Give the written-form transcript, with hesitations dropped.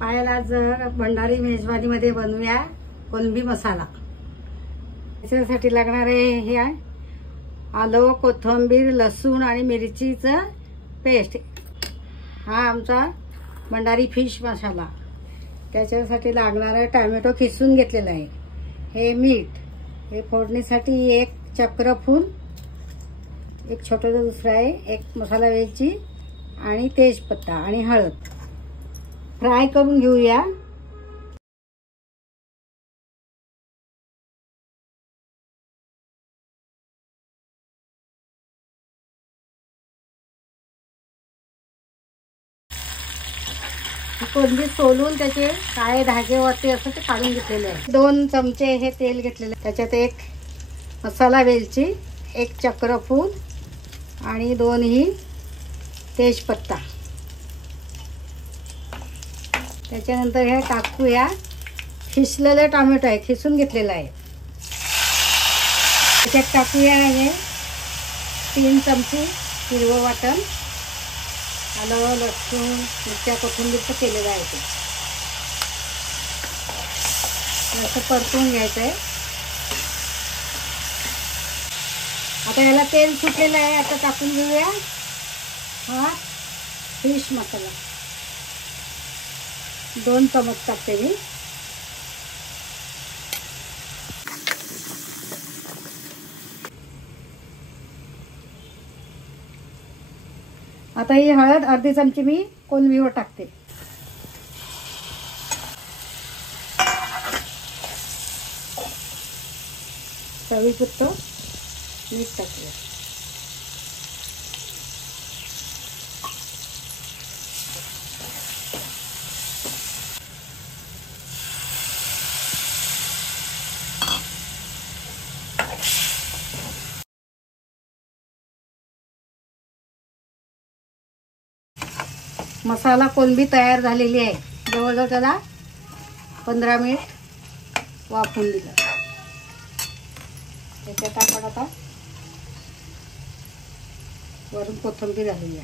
पायाला जर भंडारी मेजवानीमध्ये बनवूया कोलंबी मसाला। त्याच्यासाठी लागणारे हे आहे आलं, कोथिंबीर, लसूण आणि मिरचीचं पेस्ट। हा आमचा भंडारी फिश मसाला। त्याच्यासाठी लागणारे टोमॅटो खिसून घेतलेला आहे। हे मीठ, हे फोडणीसाठी एक चक्रफूल, एक छोटासा दुसरा आहे, एक मसाला वेलची आणि तेजपत्ता आणि हळद। फ्राय करून घेऊया। कोलंबी सोलून त्याचे काळे धागे वरती असं ते काढून घेतलेले आहे। 2 चमचे हे तेल घेतलेले, त्याच्यात एक मसाला वेलची, एक चक्रफूल आणि 2 ही तेजपत्ता। त्याच्यानंतर हे टाकूया खिसलेले टोमॅटो आहे, खिसून घेतलेला आहे। त्याच्यात टाकूया हे 3 चमचे हिरवं वाटण, आलं, लसूण, मिरच्या, कोथिंबीरचं केलेलं आहे ते असं परतून घ्यायचं आहे। आता याला तेल सुटलेलं आहे, आता टाकून घेऊया हा फिश मसाला। 2 चमच टाकते मी। आता ही हळद अर्धी चमची मी कोलंबीवर टाकते। चवीपुरतं मीठ टाकूया। मसाला कोलंबी तयार झालेली आहे। जवळजवळ त्याला 15 मिनिट वाफवून दिलं। त्याच्यात आपण आता वरून कोथिंबीर घालूया।